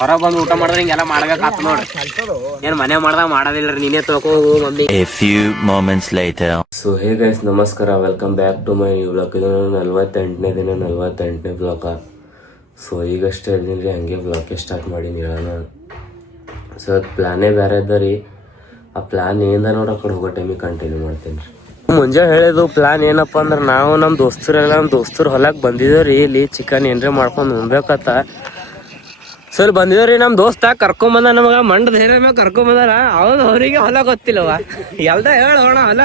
ಹೊರಗೆ ಬಂದು ಊಟ ಮಾಡಿದ್ರೆ ಹಿಂಗೆಲ್ಲ ಮಾಡ್ಬೇಕಾಗ್ತದ ನೋಡ್ರಿ. ಏನ್ ಮನೆ ಮಾಡ್ದಾಗ ಮಾಡೋದಿಲ್ರಿ, ನೀನೇ ತಗೋ mummy. A few moments later. So hey guys, ನಮಸ್ಕಾರ, welcome back to my new blog. ಇದು 48ನೇ ದಿನ, 48ನೇ ಬ್ಲಾಗ. ಸೊ ಈಗಷ್ಟೇ ಇದ್ದೀನಿ ರೀ, ಹಂಗೆ ಬ್ಲಾಗ್ಗೆ ಸ್ಟಾರ್ಟ್ ಮಾಡೀನಿ ಹೇಳೋಣ. ಸೊ ಅದು ಪ್ಲ್ಯಾನೇ ಬೇರೆ ಇದ್ದ ರೀ. ಆ ಪ್ಲ್ಯಾನ್ ಏನಿಂದ ನೋಡಿ ಆ ಕಡೆ ಹೋಗೋ ಟೈಮಿಗೆ ಕಂಟಿನ್ಯೂ ಮಾಡ್ತೀನಿ ರೀ. ಮುಂಜಾನೆ ಹೇಳಿದ್ದು ಪ್ಲ್ಯಾನ್ ಏನಪ್ಪ ಅಂದ್ರೆ, ನಾವು ನಮ್ಮ ದೋಸ್ತರು ಹೊಲಕ್ಕೆ ಬಂದಿದ್ದೇವೆ ರೀ. ಇಲ್ಲಿ ಚಿಕನ್ ಏನ್ರಿ ಮಾಡ್ಕೊಂಡು ಉಣ್ಬೇಕತ್ತ. ಸರ್ ಬಂದಿದ್ರಿ, ನಮ್ಮ ದೋಸ್ತ ಕರ್ಕೊಂಬಂದ, ನಮಗ ಮಂಡ ಧೈರ್ಯ ಮ್ಯಾಗ ಕರ್ಕೊಂಬಂದಾರ. ಅವ್ನು ಅವರಿಗೆ ಹೊಲ ಗೊತ್ತಿಲ್ಲವ, ಎಲ್ದ ಹೇಳೋಣ ಹೊಲ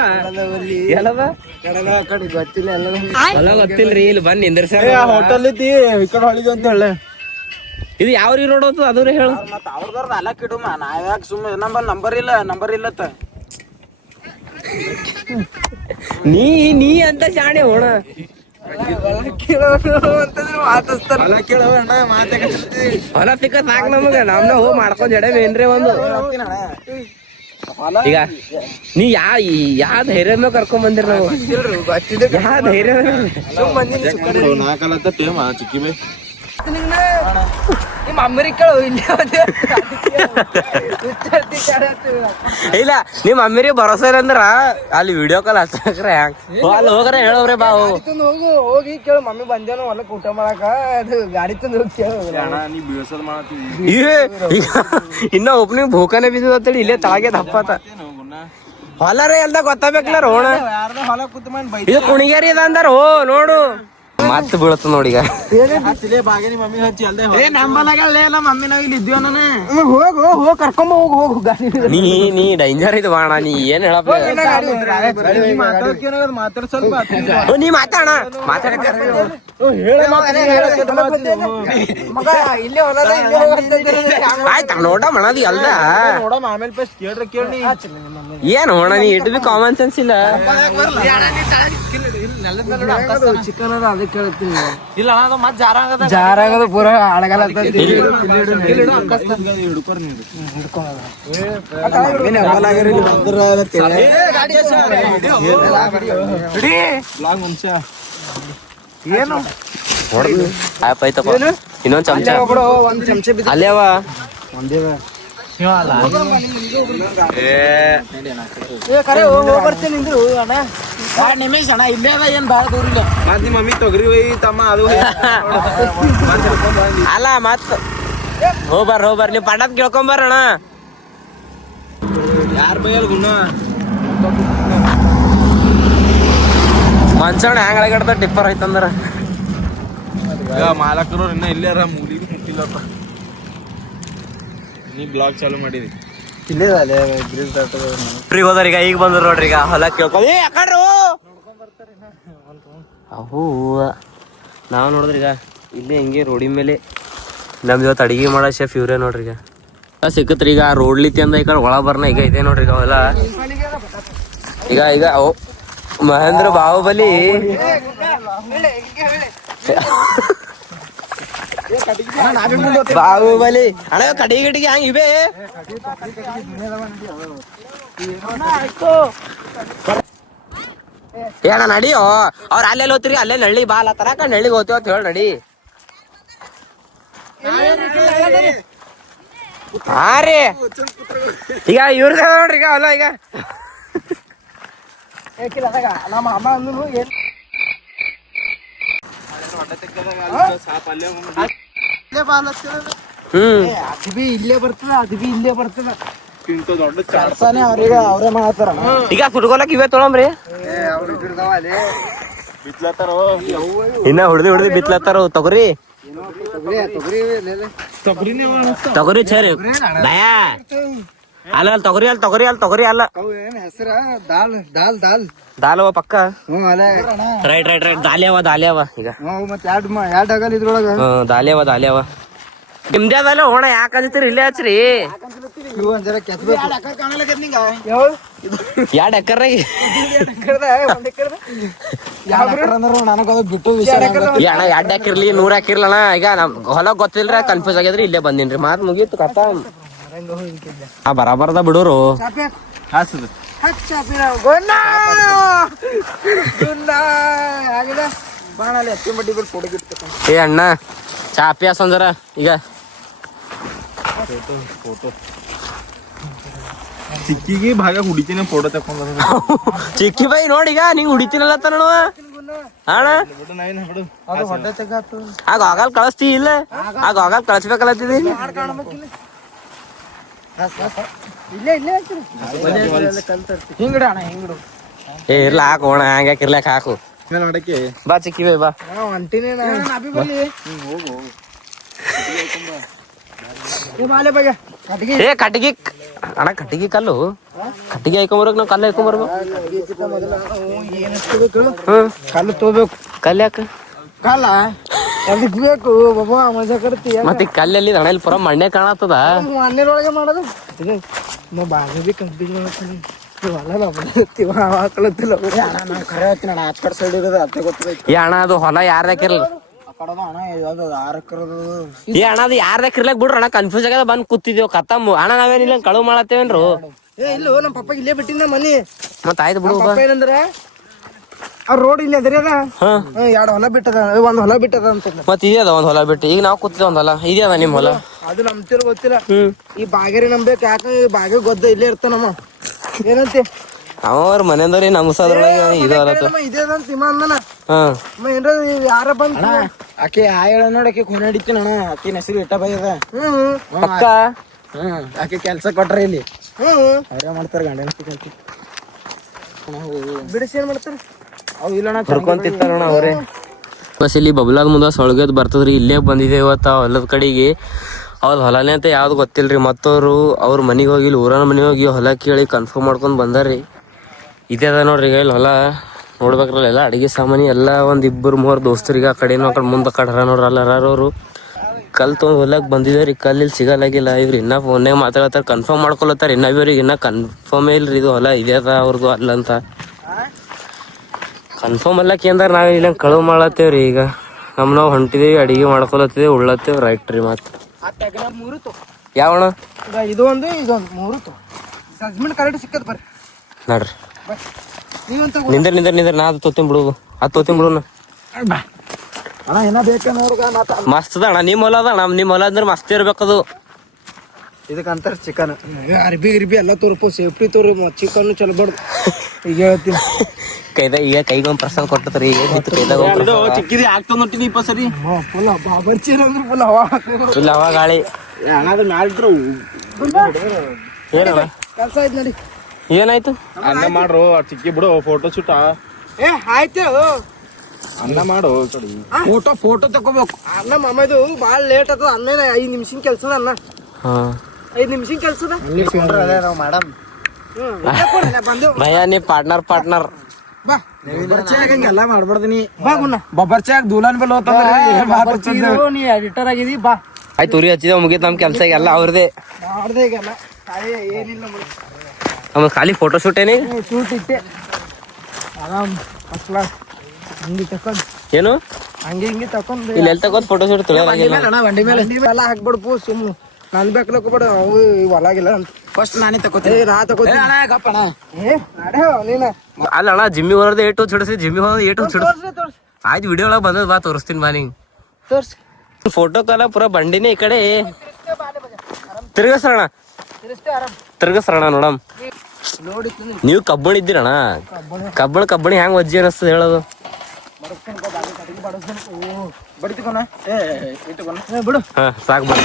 ಎಲ್ಲದ ಹೊಲ ಗೊತ್ತಿಲ್ರಿ. ಇಲ್ಲಿ ಬಂದ್ ನಿಂದ್ರಸ ಹೋಟೆಲ್ ಐತಿ ಈ ಕಡೆ ಹೊಳಿಗೆ ಅಂತ ಹೇಳ. ಇದು ಯಾವ್ರಿಗೆ ನೋಡೋದು ಅದ್ರಿ ಹೇಳು. ಮತ್ತ ಅವ್ರದವ್ರದ್ದು ಅಲ್ಲ ಕಿಡುಮ, ನಾವ್ಯಾಕ ಸುಮ್ಮನೆ ನಂಬರ್ ಇಲ್ಲತ್ತ. ನೀ ಅಂತ ಶಾಣೆ ಹೋಣ. ಹೊಲ ಸಿಕ್ಕ ಸಾಕ್ ನಮಗ, ನಮ್ನ ಹೋಗಿ ಮಾಡ್ಕೊಂಡ್ ಜಡೆ ಏನ್ರಿ ಒಂದು. ಈಗ ನೀ ಯಾ ಧೈರ್ಯ ಮ್ಯಾಗ ಕರ್ಕೊಂಡ್ ಬಂದಿರ ನಾವು? ಯಾ ಧೈರ್ಯ ಇಲ್ಲ, ನಿಮ್ ಅಮ್ಮಿರಿ ಭರೋಸಾ ಇಲ್ಲ ಅಂದ್ರ ಅಲ್ಲಿ ವಿಡಿಯೋ ಕಾಲ್ ಹಚ್ಚಾಕ್ರ ಹೆಂಗ್ ಅಲ್ಲಿ ಹೋಗ್ರ ಹೇಳೋವ್ರೆ ಬಾ ಹೋಗಿ ಕೇಳು, ಮಮ್ಮಿ ಬಂದೇನು ಹೊಲಕ್ ಊಟ ಮಾಡಾಕ, ಅದು ಗಾಡಿ ತಂದು ಹೋಗಿ ಕೇಳು. ಈಗ ಇನ್ನ ಓಪನಿಂಗ್ ಭೂಕನೆ ಬಿದ್ದತ್ತೇಳಿ ಇಲ್ಲೇ ತಾಗೆ ದಪ್ಪತ ಹೊಲರೇ ಎಲ್ದ ಗೊತ್ತಾಗ್ಬೇಕಲ್ಲ ರೋಣ. ಹೊಲ ಕುತ್ಕೊಂಡ್ ಇದು ಕುಣಿಗೇರಿ ಇದ ಅಂದಾರ. ಹೋ ನೋಡು ಮತ್ ಬೀಳತ್ತ ನೋಡಿ. ಈಗ ಮಮ್ಮಿ ಹಚ್ಚಿ ಅಲ್ದೇ ಮಮ್ಮಿ ನಾವ್ ಇಲ್ಲಿ ಇದ್ದೀವ. ಹೋಗ್ ಕರ್ಕೊಂಬ, ಹೋಗ್ ಗಾಡಿ. ನೀ ಡೇಂಜರ್ ಇದು ಬಾಣ. ನೀ ಏನ್ ಹೇಳಪ್ಪ, ಮಾತಾಡ್ ಸ್ವಲ್ಪ. ನೀ ಮಾತಾಡ ಆಯ್ತಾ ನೋಡ ಮಣದಿ ಅಲ್ದ ನೋಡಮ್ಮ ಆಮೇಲೆ ಫಸ್ಟ್ ಕೇಳ್ರಿ ಕೇಳಿ. ಏನ್ ಹೋಣ, ನೀ ಇಟ್ಟು ಬಿ ಕಾಮನ್ ಸೆನ್ಸ್ ಇಲ್ಲ. ಚಿಕನ್ ಅದ ಅದಕ್ಕೆ ಕೇಳ್ತೀನಿ. ಇಲ್ಲ ಅದು ಮತ್ತೆ ಜಾರ ಆಗದ ಪೂರ ಅಡಗಲ್ಲ. ಏನು ಆಯ್ತಪ್ಪ, ಇನ್ನೊಂದ್ ಚಮಚ ಒಂದ್ ಚಮಚ ಅಲ್ಲೇ ಅವ. ಬರ್ತೀನಿ ಅಣ್ಣ, 2 ನಿಮಿಷ ಅಣ್ಣ, ಇಲ್ಲೇ ಅದ, ಏನ್ ಬಾಳ ದೂರ ಇಲ್ಲ. ಮತ್ ನಿಮ್ಮ ಮಮ್ಮಿ ತೊಗರಿ ತಮ್ಮ ಅದು ಅಲ್ಲ ಮತ್ ಹೋಗ್ಬಾರ ನೀವ್ ಪಂಡತ್ ಕೇಳ್ಕೊಂಬಾರಣ. ಯಾರ ಬೈಯಲ್ ಗುಣ ಮನ್ಸಣ್ಣ ಹೆಂಗ್ ಅಳಗಾಡ್ದ ಟಿಪ್ಪರ್ ಐತಂದ್ರ. ಮಾಲಕರು ಇನ್ನ ಇಲ್ಲೇ ಮೂಲಿಗೆ ಮುಟ್ಟಿಲ್ಲಪ್ಪ. ನೀ ಬ್ಲಾಗ್ ಚಾಲು ಮಾಡಿದಿ ಫ್ರೀ ಹೋದ್ರ. ಈಗ ಬಂದ್ರು ನೋಡ್ರಿ, ಈಗ ಹೊಲ ಕೇಳ್ಕೊಂಡ್ ಅಹೂ ನಾವ್ ನೋಡಿದ್ರಿ. ಈಗ ಇಲ್ಲೇ ಹಿಂಗೆ ರೋಡಿ ಮೇಲೆ ನಮ್ದು ಇವತ್ತು ಅಡಿಗೆ ಮಾಡೋ ಶೆಫ್ ಇವ್ರೇ ನೋಡ್ರಿ. ಈಗ ಸಿಕ್ಕತ್ರಿ. ಈಗ ರೋಡ್ಲಿತಿ ಅಂದ ಈ ಕಡೆ ಒಳ ಬರ್ನ ಈಗ ಇದೆ ನೋಡ್ರಿ. ಈಗ ಹೊಲ ಈಗ ಮಹೇಂದ್ರ ಬಾಹುಬಲಿ ಅಣ್ಣ ಕಡಿಗೆ ಹಂಗ ಇವೆ. ಏನ ನಡಿಯೋ, ಅವ್ರ ಅಲ್ಲೆಲ್ಲ ಹೋಗ್ತಿರಿ, ಅಲ್ಲೇ ನಳ್ಳಿ ಬಾಲ್ ತರಕ ನಳ್ಳಿಗೆ ಹೋಗ್ತೀವ ಅಂತ ಹೇಳಿ ನಡಿ. ಹಾ ರೀ, ಈಗ ಇವ್ರದ ನೋಡ್ರಿ ಈಗ ಹೊಲ. ಈಗ ನಮ್ಮ ಅಮ್ಮ ಅಂದ್ರು ಅದು ಬಿ ಇಲ್ಲೇ ಬರ್ತದ, ಅದು ಬಿ ಇಲ್ಲೇ ಬರ್ತದ. ದೊಡ್ಡ ಕೆಲಸನೇ ಅವ್ರಿಗೆ ಅವ್ರೇ ಮಾಡ್ತಾರ. ಈಗ ಸುಟ್ಕೊಲಕ್ ಇವೇ ತೊಳಂಬ್ರಿ, ಇನ್ನ ಹುಡ್ದಿ ಬಿತ್ಲತ್ತಾರ. ತೊಗರಿ ಛೇರಿ ಭಯ ಅಲ್ಲ, ತೊಗರಿ ಅಲ್ಲ ಹೆಸರ ದಾಲವ ಪಕ್ಕ. ರೈಟ್ ದಾಲ್ಯವ. ಈಗ ಮತ್ತೆ ಎರಡು ಆಗಲ್ಲ ಇದ್ರೊಳಗ. ದಾಲ್ಯವ ನಿಮ್ದೇ ಅದಲ್ಲ ಹೋಣ. ಯಾಕಂತೀರಿ ಇಲ್ಲೇ ಹಚ್ರಿ. 2 ಎಕರೆ ನನಗದು ಬಿಟ್ಟು 2 ಹಾಕಿರ್ಲಿ 100 ಹಾಕಿರ್ಲಣ. ಈಗ ನಮ್ ಹೊಲ ಗೊತ್ತಿಲ್ರ, ಕನ್ಫ್ಯೂಸ್ ಆಗ್ಯದ್ರಿ, ಇಲ್ಲೇ ಬಂದಿನ್ರಿ. ಮಾತ್ ಮುಗೀತು ಕಥ. ಬರಾಬರ್ದ ಬಿಡೋರು. ಏ ಅಣ್ಣ ಚಾ ಅಪ್ಯಾಸ ಅಂದ್ರ ಈಗ ಚಿಕ್ಕಿಗೆ ಭಾಗ ಹುಡಿತೀನಿ ಫೋಟೋ ತಕೊಂಡ್ ಚಿಕ್ಕಿ ಬೈ ನೋಡೀಗ ನಿಂಗ್ ಹುಡಿತೀನಲ್ಲ ನೋಡುವ ಅಣ್ಣ ಆಗ ಆಗಾಲ್ ಕಳಿಸ್ತಿ ಇಲ್ಲ ಆಗ ಆಗಾಲ್ ಕಳಿಸ್ಬೇಕಲ್ಲತ್ತಿದಿ ಹಿಂಗಡ ಅಣ್ಣ ಹಿಂಗಡು ಏ ಇರ್ಲ ಹಾಕು ಅಣ್ಣ ಹಂಗ್ಯಾಕ ಇರ್ಲಾಕ ಹಾಕು ಮಾಡಕ್ಕೆ ಬಾ ಚಿಕ್ಕಿ ಬೈ ಬಾ ಅಂಟಿನೇ ಹೋಗು ಏ ಕಟ್ಟಿಗೆ ಅಣ್ಣ ಕಟ್ಟಿಗೆ ಕಲ್ಲು ಕಟ್ಟಿಗೆ ಹಾಕೊಂಬರ್ಬೇಕು ನಾವು ಕಲ್ಲು ಹಾಕೊಂಬರ್ಬೇಕು ಕಲ್ಲು ತಗೋಬೇಕು ಕಲ್ಲು ಯಾಕ ಕಾಲ ಅದಕ್ಕೆ ಬೇಕು ಬಾಬಾ ಮಜಾ ಕರ್ತಿ ಮತ್ತೆ ಕಲ್ಲಲ್ಲಿ ಅಣ್ಣ ಇಲ್ಲಿ ಪುರ ಮಣ್ಣೆ ಕಾಣತ್ತದ ಮಣ್ಣಿನೊಳಗೆ ಮಾಡೋದು ಇದು ಬಾಜು ಬಿ ಕಂಪ್ಲೀಟ್ ಮಾಡ್ತೀನಿ ಖರೆ ಹೇಳ್ತೀನಿ ಅಣ್ಣ ಆಚ ಕಡೆ ಸೈಡ್ ಇರೋದು ಅತ್ತೆ ಗೊತ್ತಿಲ್ಲ ಏ ಅಣ್ಣ ಅದು ಹೊಲ ಯಾರ್ದಾಕಿರಲ್ಲ ಅಣ್ಣ ಯಾವ್ದು ಆರಕ್ಕರದು ಏ ಅಣ್ಣ ಅದು ಯಾರ್ದಾಕಿರ್ಲಕ್ ಬಿಡ್ರ ಅಣ್ಣ ಕನ್ಫ್ಯೂಸ್ ಆಗದ ಬಂದ್ ಕೂತಿದ್ದೇವ್ ಕತ್ತಮ್ಮ ಅಣ್ಣ ನಾವೇನಿಲ್ಲ ಕಳುವು ಮಾಡತ್ತೇವೇನ್ರು ಏ ಇಲ್ಲೋ ನಮ್ಮ ಪಪ್ಪ ಇಲ್ಲೇ ಬಿಟ್ಟಿನ ಮನಿ ಮತ್ತ ಆಯ್ತು ಬಿಡು ಪಪ್ಪ ಏನಂದ್ರ ಆ ರೋಡ್ ಇಲ್ಲಿ ಅದ್ರಿ ಅದ ಹ್ಮ್ ಎರಡು ಹೊಲ ಬಿಟ್ಟದ ಒಂದ್ ಹೊಲ ಬಿಟ್ಟದ ಅಂತ ಮತ್ ಇದೇ ಅದ ಒಂದ್ ಹೊಲ ಬಿಟ್ಟು ಈಗ ನಾವು ಕೂತಿದ್ದ ಒಂದ್ ಹೊಲ ಇದೇ ಅದ ನಿಮ್ ಹೊಲ ಅದು ನಮ್ತಿರ ಗೊತ್ತಿಲ್ಲ ಈ ಬಾಗೇರಿ ನಂಬೇಕು ಯಾಕ ಈ ಬಾಗೆ ಗೊತ್ತ ಇಲ್ಲೇ ಇರ್ತಾನಮ್ಮ ಏನಂತೆ ಅವ್ರ ಮನೆಯವ್ರಿ ನಮ್ಸದ್ರೊಳಗೆ ಇದು ಅಲತ್ತ ಇದೇ ಅದಂತ ಇಮ ಅಂದನ ಏನ್ರ ಯಾರ ಬಂದ ಆಕೆ ಆ ಹೇಳ ನೋಡಿ ಆಕೆ ಕೊನೆ ಹಿಡಿತೀನಿ ಅಣ್ಣ ಆಕಿನ ಹೆಸರು ಇಟ್ಟ ಬೈ ಅದ ಪಕ್ಕ ಆಕೆ ಕೆಲ್ಸ ಕೊಟ್ರ ಇಲ್ಲಿ ಅವ್ರೇ ಮಾಡ್ತಾರ ಗಂಡ ಕೆಲ್ಸ ಬಿಡಿಸಿ ಏನ್ ಮಾಡ್ತಾರ ಅವ್ ಇಲ್ಲ ಹುರ್ಕೊಂತಿರ್ತಾರಣ್ಣ ಅವ್ರೆ ಬಸ್ ಇಲ್ಲಿ ಬಬ್ಲಾದ ಮುಂದ ಸೊಳ್ಗದ್ ಬರ್ತದ್ರಿ ಇಲ್ಲೇ ಬಂದಿದೆ ಇವತ್ತ ಹೊಲದ ಕಡೆಗೆ ಅವ್ರ ಹೊಲನೇ ಅಂತ ಯಾವ್ದು ಗೊತ್ತಿಲ್ರಿ ಮತ್ತವ್ರು ಅವ್ರ ಮನಿಗೆ ಹೋಗಿ ಇಲ್ಲಿ ಊರನ ಮನೆಗೆ ಹೋಗಿ ಹೊಲ ಕೇಳಿ ಕನ್ಫರ್ಮ್ ಮಾಡ್ಕೊಂಡ್ ಬಂದಾರ್ರಿ ಇದೇ ಅದ ನೋಡ್ರಿ ಈಗ ಇಲ್ಲಿ ಹೊಲ ನೋಡ್ಬೇಕ್ರಲ್ಲ ಎಲ್ಲ ಅಡಿಗೆ ಸಾಮಾನಿ ಎಲ್ಲ ಒಂದ್ ಇಬ್ಬರು ಮೂವರು ದೋಸ್ತರಿಗೆ ಆ ಕಡೆ ಮುಂದೆ ಕಡರ ನೋಡ್ರ ಅಲ್ಲರವ್ರು ಕಲ್ ತೊಗೊಂಡ್ ಹೊಲಕ್ ಬಂದಿದಾರಿ ಕಲ್ ಇಲ್ಲಿ ಸಿಗಲಾಗಿಲ್ಲ ಇವ್ರು ಇನ್ನ ಫೋನ್ಯಾಗ ಮಾತಾಡತ್ತಾರ ಕನ್ಫರ್ಮ್ ಮಾಡ್ಕೊಳತ್ತಾರ ಇನ್ನ ಇವ್ರಿಗೆ ಇನ್ನ ಕನ್ಫರ್ಮೇ ಇಲ್ರಿ ಇದು ಹೊಲ ಇದೇ ಅದ ಅವ್ರದ್ದು ಅಲ್ಲ ಅಂತ ಕನ್ಫರ್ಮ್ ಅಲ್ಲಕ್ಕೆ ಅಂದ್ರ ನಾವ್ ಇಲ್ಲ ಕಳುವು ಮಾಡತ್ತೇವ್ರಿ ಈಗ ನಾವು ಹೊಂಟಿದೇವಿ ಅಡಿಗೆ ಮಾಡ್ಕೊಳತ್ತೇವೆ ಉಳ್ಳತ್ತೇವ್ ರೈಟ್ ರೀ ಮತ್ ಯಾವಣ ಇದು ಒಂದು ಇದೊಂದು ಮೂರು ಜಜ್ಮೆಂಟ್ ಕರೆಕ್ಟ್ ಸಿಕ್ಕತ್ ಬರ್ರಿ ನೋಡ್ರಿ ನೀವಂತ ನಿಂದ್ರ ನಾ ಅದು ತೊತ್ತಿನ ಬಿಡುದು ಅದು ತೊತ್ತಿನ ಬಿಡುನ ಅಣ್ಣ ಏನ ಬೇಕ ನೋಡ್ಗ ಮಸ್ತ್ ಅದ ಅಣ್ಣ ನಿಮ್ ಹೊಲ ಅದ ಅಣ್ಣ ನಿಮ್ ಹೊಲ ಅಂದ್ರೆ ಮಸ್ತ್ ಇರ್ಬೇಕದು ಇದಕ್ಕಂತಾರ ಚಿಕನ್ ಅರ್ಬಿ ಗಿರ್ಬಿ ಎಲ್ಲ ತೋರ್ಪು ಸೇಫ್ಟಿ ತೋರಿ ಚಿಕನ್ ಚಲೋ ಬಡ್ದು ಈಗ ಹೇಳ್ತೀನಿ ಈಗ ಕೈಗೊಂದ್ ಪ್ರಸಾದ ಕೊಟ್ಟತ್ರಿ ಈಗ ಚಿಕ್ಕಿದಿ ಆಗ್ತದ ನೋಡ್ತೀನಿ ಇಪ್ಪ ಸರಿ ಫುಲ್ ಬಾಬರ್ಚಿ ಅಂದ್ರೆ ಫುಲ್ ಹವಾ ಇಲ್ಲ ಹವಾ ಗಾಳಿ ಅಣ್ಣ ಅದು ಮ್ಯಾಲ್ಟ್ರು ಏನಣ್ಣ ಕೆಲಸ ಆಯ್ತು ನೋಡಿ ಏನಾಯ್ತು ಅನ್ನ ಮಾಡ್ರು ಚಿಕ್ಕಿ ಬಿಡು ಫೋಟೋ ಶೂಟ ಏ ಆಯ್ತು ಅನ್ನ ಮಾಡು ಫೋಟೋ ತಕೋಬೇಕು ಅನ್ನ ಮಮ್ಮದು ಭಾಳ ಲೇಟ್ ಆತದ ಅನ್ನ 5 ನಿಮಿಷ ಕೆಲ್ಸದ ಅನ್ನ 5 ನಿಮಿಷ ಕೆಲ್ಸದ ನಾವು ಮಾಡಮ್ ಭಯ ನೀ ಪಾರ್ಟ್ನರ್ ಬಾ ಎಲ್ಲ ಮಾಡ್ಬಾರ್ದು ಬಾ ಗುಣ ಬೊಬ್ಬರ್ಚಾಗ ದೂಲನ್ ಬೆಲ್ ಹೋಗ್ತಂದ್ರೆ ನೀ ಎಡಿಟರ್ ಆಗಿದಿ ಬಾ ಆಯ್ತು ಉರಿ ಹಚ್ಚಿದ ಮುಗಿತ್ ನಮ್ ಕೆಲ್ಸ ಎಲ್ಲ ಅವ್ರದೇ ಮಾಡ್ದೆ ಈಗೆಲ್ಲ ಏನಿಲ್ಲ ನಮ್ದು ಖಾಲಿ ಫೋಟೋ ಶೂಟ್ ಏನಿ ಶೂಟ್ ಇಟ್ಟೆ ಆರಾಮ್ ಫಸ್ಟ್ ಕ್ಲಾಸ್ ಹಂಗೆ ತಕೊಂಡ್ ಏನು ಹಂಗೆ ಹಿಂಗೆ ತಕೊಂಡ್ ಇಲ್ಲಿ ಎಲ್ಲಿ ತಗೋದ್ ಫೋಟೋ ಶೂಟ್ ಬಂಡಿ ಮೇಲೆ ಎಲ್ಲ ಹಾಕ್ಬಿಡ್ಪು ಸುಮ್ಮನೆ ನನ್ ಬೇಕಲಕೋಬೇಡ ಅವು ಹೊಲಾಗಿಲ್ಲ ಫಸ್ಟ್ ನಾನೇ ತಕೋತೀನಿ ನಾ ತಕೋತೀನಿ ನೀನ ಅಲ್ಲ ಅಣ್ಣ ಜಿಮ್ಮಿ ಹೊರದ ಏಟು ಚಿಡಿಸಿ ಜಿಮ್ಮಿ ಹೊರದ ಏಟು ಚಿಡಿಸಿ ಆಯ್ತು ವಿಡಿಯೋ ಒಳಗೆ ಬಂದದ ಬಾ ತೋರಿಸ್ತೀನಿ ಬಾ ನಿಂಗೆ ತೋರ್ಸಿ ಫೋಟೋ ಕಾಲ ಪೂರ ಬಂಡಿನೇ ಈ ಕಡೆ ತಿರ್ಗಸೋಣ ನೋಡಮ್ ನೀವು ಕಬ್ಬಣ ಇದ್ದೀರಣ್ಣ ಕಬ್ಬಣಿ ಹೆಂಗ್ ವಜ್ಜಿ ಅನಿಸ್ತದ ಹೇಳೋದು ಬಿಡು ಹಾ ಸಾಕ್ ಬಿಡು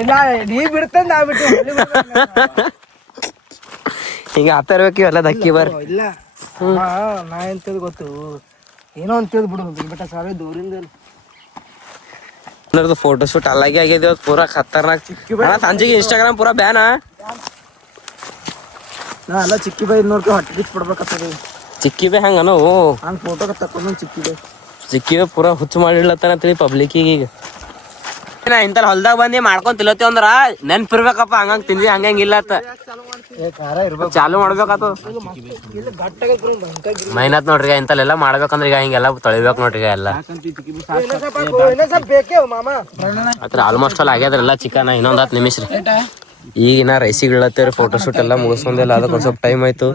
ಇಲ್ಲ ನೀ ಬಿಡ್ತಂದ ನಾ ಬಿಟ್ಟು ಹಿಂಗ ಆತ ಇರ್ಬೇಕು ಇವೆಲ್ಲ ಧಕ್ಕಿ ಬರ್ ಇಲ್ಲ ನಾ ಎಂತದ್ ಗೊತ್ತು ಏನೋ ಅಂತೇಳಿ ಬಿಡು ಬೆಟ್ಟ ಸಾವಿರ ದೂರಿಂದ ಫೋಟೋ ಶೂಟ್ ಅಲ್ಲಾಗೆ ಆಗಿದೆ ಪೂರಾ ಖತರ್ನಾಕ್ ಸಂಜೆಗೆ ಇನ್ಸ್ಟಾಗ್ರಾಮ್ ಪೂರಾ ಬ್ಯಾನ ನಾ ಎಲ್ಲ ಚಿಕ್ಕಿ ಬೈ ನೋಡ್ಕೊ ಹೊಟ್ಟೆ ಬಿಚ್ಚ ಬಿಡ್ಬೇಕತ್ತದ ಚಿಕ್ಕಿಬೆ ಹಂಗ ನಾವು ಹಂಗ ಫೋಟೋ ತಕೊಂಡ್ ಚಿಕ್ಕಿಬೆ ಪೂರಾ ಹುಚ್ಚು ಮಾಡಿಡ್ಲತ್ತಾನ ಪಬ್ಲಿಕ್ಕಿಗೆ ಈಗ ನಾ ಇಂತ ಹೊಲ್ದಾಗ ಬಂದಿ ಮಾಡ್ಕೊಂಡ್ ತಿಲತ್ತೇವ್ ಅಂದ್ರ ನೆನ್ಪಿರ್ಬೇಕಪ್ಪ ಹಂಗಂಗ್ ತಿಂದ್ವಿ ಹಂಗಂಗ್ ಇಲ್ಲತ್ತ ಚಾಲು ಮಾಡ್ಬೇಕಾತ ಮೈನತ್ ನೋಡ್ರಿ ಇಂತಲ್ಲೆಲ್ಲ ಮಾಡ್ಬೇಕಂದ್ರ ಈಗ ಹಿಂಗೆಲ್ಲ ತೊಳಿಬೇಕ್ ನೋಡ್ರಿ ಎಲ್ಲ ಅತ್ರ ಆಲ್ಮೋಸ್ಟ್ ಅಲ್ಲಿ ಆಗ್ಯದ್ರಲ್ಲ ಚಿಕನ್ ಇನ್ನೊಂದ್ 10 ನಿಮಿಷ ರೀ ಈಗಿನ ರೈಸಿಗೆ ಇಳತ್ತೇವ್ರಿ ಫೋಟೋ ಶೂಟ್ ಎಲ್ಲ ಮುಗಿಸ್ಕೊಂದಿಲ್ಲ ಅದಕ್ಕೆ ಒಂದ್ ಸ್ವಲ್ಪ ಟೈಮ್ ಆಯ್ತು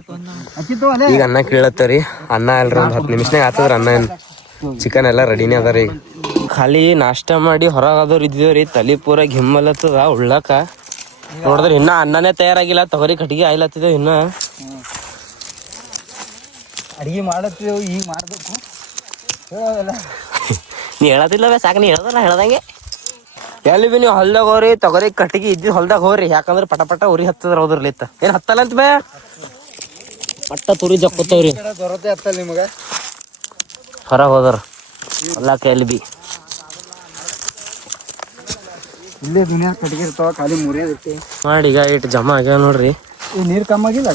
ಈಗ ಅನ್ನ ಕೀಳತ್ತೇವ್ರಿ ಅನ್ನ ಅಲ್ರಿ ಒಂದ್ 10 ನಿಮಿಷನಾಗ ಆತದ್ರಿ ಅನ್ನ ಚಿಕನ್ ಎಲ್ಲ ರೆಡಿನೇ ಅದ ರೀ ಈಗ ಖಾಲಿ ನಾಷ್ಟ ಮಾಡಿ ಹೊರಗಾದವ್ರು ಇದ್ದೀವ್ರಿ ತಲಿ ಪೂರ ಗಿಮ್ಮಲತ್ತದ ಉಳ್ಳಾಕ ನೋಡಿದ್ರೆ ಇನ್ನ ಅನ್ನನೇ ತಯಾರಾಗಿಲ್ಲ ತೊಗರಿ ಕಟ್ಟಿಗೆ ಆಯ್ಲತ್ತಿದೆ ಇನ್ನ ಅಡಿಗೆ ಮಾಡತ್ತೀವಿ ಈಗ ಮಾಡ್ಬೇಕು ಹೇಳೋದಲ್ಲ ನೀ ಹೇಳತ್ತಿಲ್ಲವೇ ಸಾಕು ನೀ ಹೇಳ್ದಲ್ಲ ಹೇಳ್ದಂಗೆ ಎಲ್ಲಿ ಬಿ ನೀವು ಹೊಲ್ದಾಗ ಹೋಗ್ರಿ ತೊಗರಿ ಕಟ್ಟಿಗೆ ಇದ್ದಿದ್ದು ಹೊಲ್ದಾಗ ಹೋಗ್ರಿ ಯಾಕಂದ್ರೆ ಪಟ ಪಟ ಉರಿ ಹತ್ತದ್ರ ಹೋದ್ರಲಿತ್ತ ಏನ್ ಹತ್ತಲ್ಲ ಅಂತ ಬೇ ಪಟ್ಟ ತುರಿ ಜಕ್ಕೋತವ್ರಿ ದೊರತೆ ಹತ್ತಲ್ಲ ನಿಮಗೆ ಹೊರಗೆ ಹೋದ್ರ ಹೊಲ್ಲಾಕ ಎಲ್ಲಿ ಬಿ ಇಲ್ಲೇ ದುನಿಯಾ ಕಟ್ಟಿಗೆ ಇರ್ತಾವ ಖಾಲಿ ಮುರಿಯೋದಿರ್ತಿ ಮಾಡಿ ಈಗ ಇಟ್ಟು ಜಮಾ ಆಗ್ಯಾವ ನೋಡ್ರಿ ನೀರು ಕಮ್ಮಾಗಿಲ್ಲ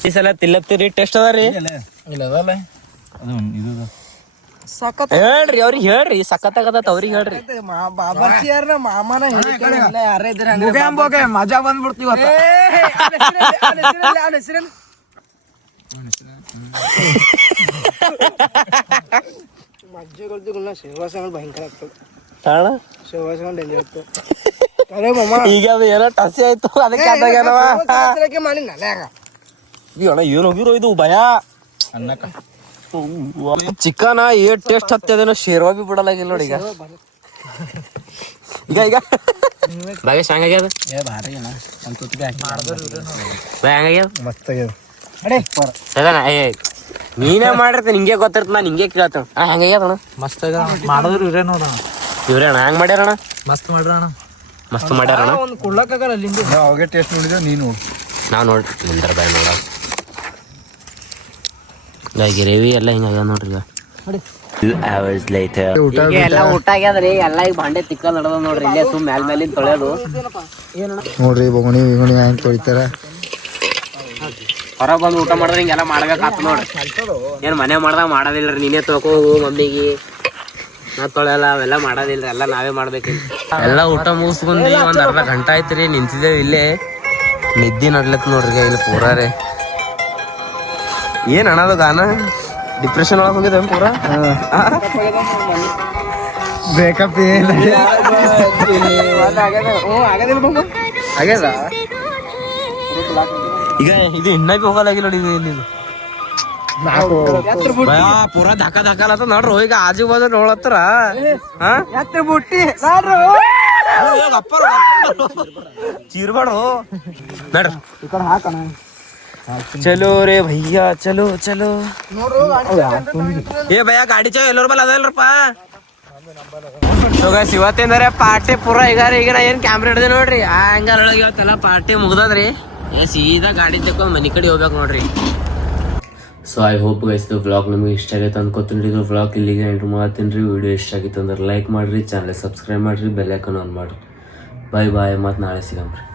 ಈ ಸಲ ತಿಲ್ಲತ್ತೀರಿ ಟೆಸ್ಟ್ ಅದಾರಿ ಹೇಳ್ರಿ ಅವ್ರಿಗೆ ಹೇಳ್ರಿ ಸಖತ್ತಾಗತ್ತ ಅವ್ರಿಗೆ ಹೇಳ್ರಿ ಮಾಮನ ಮಜಾ ಬಂದ್ಬಿಡ್ತೀವ ಭಯಂಕರ ಆಗ್ತದೆ ಡೇಂಜರ್ ಆಗ್ತದೆ ಈಗ ಅದು ಏನೋ ಟಸಿ ಆಯ್ತು ಅದಕ್ಕೆ ಮಾಡಿ ಏನು ಹೋಗಿರೋ ಇದು ಭಯ ಚಿಕನ್ ಏಟ್ ಟೇಸ್ಟ್ ಹತ್ತದೇನೋ ಶೇರ್ವಾ ಬಿ ಬಿಡಲಾಗಿಲ್ಲ ನೋಡಿ ಈಗ ಈಗ ಈಗ ಬಾಗೆ ಶಾಂಗ್ ಆಗ್ಯದ ಹೆಂಗಾಗ್ಯದ ಮಸ್ತ್ ಆಗ್ಯದ ನೀನೇ ಮಾಡಿರ್ತೀನಿ ಹಿಂಗೆ ಗೊತ್ತಿರ್ತ ನಾನು ಹಿಂಗೆ ಕೇಳ್ತೇನೆ ಹೆಂಗಾಗ್ಯದಣ್ಣ ಮಸ್ತ್ ಮಾಡಿದ್ರು ಇವ್ರೇ ನೋಡ ಇವ್ರೇ ಅಣ್ಣ ಹೆಂಗ್ ಮಾಡ್ಯಾರಣ ಮಸ್ತ್ ಮಾಡ್ರಣ ಮಸ್ತ್ ಮಾಡ್ಯಾರಣ ಒಂದು ಕೊಡ್ಲಕ್ಕಾಗಲ್ಲ ಅಲ್ಲಿಂದ ಅವಾಗೆ ಟೇಸ್ಟ್ ನೋಡಿದ್ರೆ ನೀನು ನಾವು ನೋಡ್ರಿ ನಿಂದರ ಬಾಯ್ ನೋಡ ಗ್ರೇವಿ ಎಲ್ಲ ಹಿಂಗಾಗ್ಯದ ನೋಡ್ರಿ ಈಗ 2 hours later. ಈಗ ಎಲ್ಲ ಊಟ ಆಗ್ಯದ್ರಿ ಎಲ್ಲ ಈಗ ಭಾಂಡೆ ತಿಕ್ಕ ನಡ್ದ ನೋಡ್ರಿ ಇಲ್ಲೇ ಸುಮ್ ಮ್ಯಾಲ್ ಮೇಲಿಂದ ತೊಳೆಯೋದು ನೋಡ್ರಿ ಬೊಗಣಿ ಬಿಗಣಿ ಹೆಂಗ್ ತೊಳಿತಾರ ಹೊರಗೆ ಬಂದು ಊಟ ಮಾಡಿದ್ರೆ ಹಿಂಗೆಲ್ಲ ಮಾಡ್ಬೇಕಾತ ನೋಡ್ರಿ ಏನು ಮನೆ ಮಾಡ್ದಾಗ ಮಾಡೋದಿಲ್ರಿ ನೀನೇ ತೊಳ್ಕೋಗು ಮಮ್ಮಿಗೆ ನಾ ತೊಳೆಯಲ್ಲ ಅವೆಲ್ಲ ಮಾಡೋದಿಲ್ರಿ ಎಲ್ಲ ನಾವೇ ಮಾಡ್ಬೇಕಿಲ್ಲ ಎಲ್ಲ ಊಟ ಮುಗಿಸ್ಕೊಂಡಿ ಒಂದು ಅರ್ಧ ಗಂಟೆ ಆಯ್ತು ರೀ ನಿಂತಿದ್ದೇವೆ ಇಲ್ಲೇ ನಿದ್ದೆ ನಡ್ಲತ್ ನೋಡ್ರಿ ಇಲ್ಲಿ ಪೂರಾರೆ ಏನು ಅಣ್ಣದು ಗಾನ ಡಿಪ್ರೆಷನ್ ಒಳಗೆ ಹೋಗಿದೆ ಪೂರ ಬೇಕಪ್ ಆಗ್ಯದ ಈಗ ಇದು ಇನ್ನ ಬಿ ಹೋಗಲಾಗಿಲ್ಲ ನೋಡಿ ಇದು ಪೂರ ಧಕ್ಕ ಧಕ್ಕಲತ್ತ ನೋಡ್ರಿ ಈಗ ಆಜು ಬಾಜು ನೋಡತ್ತಾರ ಚೀರ್ಬಾಡು ನೋಡ್ರಿ ಚಲೋ ರೇ ಭಯ್ಯಾ ಚಲೋ ಚಲೋ ಏ ಭಯ್ಯ ಗಾಡಿ ಚಾವ್ ಎಲ್ಲರ ಬಲ್ಲ ಅದಲ್ರಪ್ಪ ಇವತ್ತೇಂದ್ರೆ ಪಾರ್ಟಿ ಪೂರ ಈಗ ಏನ್ ಕ್ಯಾಮ್ರಾ ಹಿಡ್ದೆ ನೋಡ್ರಿ ಆ ಹಂಗಾರ ಒಳಗೆ ಇವತ್ತೆಲ್ಲ ಪಾರ್ಟಿ ಮುಗ್ದದ್ರಿ ಏ ಸೀದಾ ಗಾಡಿ ತಕೊಂಡ್ ಮನಿ ಕಡೆ ಹೋಗ್ಬೇಕು ನೋಡ್ರಿ ಸೊ ಐ ಹೋಪ್ ಗೈಸ್ ಇದು ವ್ಲಾಗ್ ನಿಮಗೆ ಇಷ್ಟ ಆಗೈತೆ ಅನ್ಕೋತೀನಿ ಇದು ವ್ಲಾಗ್ ಇಲ್ಲಿಗೆ ಎಂಟ್ರ್ ಮಾಡ್ತೀನಿ ರೀ ವಿಡಿಯೋ ಇಷ್ಟ ಆಗಿತ್ತು ಅಂದ್ರೆ ಲೈಕ್ ಮಾಡಿರಿ ಚಾನಲ್ ಸಬ್ಸ್ಕ್ರೈಬ್ ಮಾಡಿರಿ ಬೆಲ್ ಐಕಾನ್ ಆನ್ ಮಾಡಿರಿ ಬಾಯ್ ಬಾಯ್ ಮತ್ತು ನಾಳೆ ಸಿಗಮ್ರಿ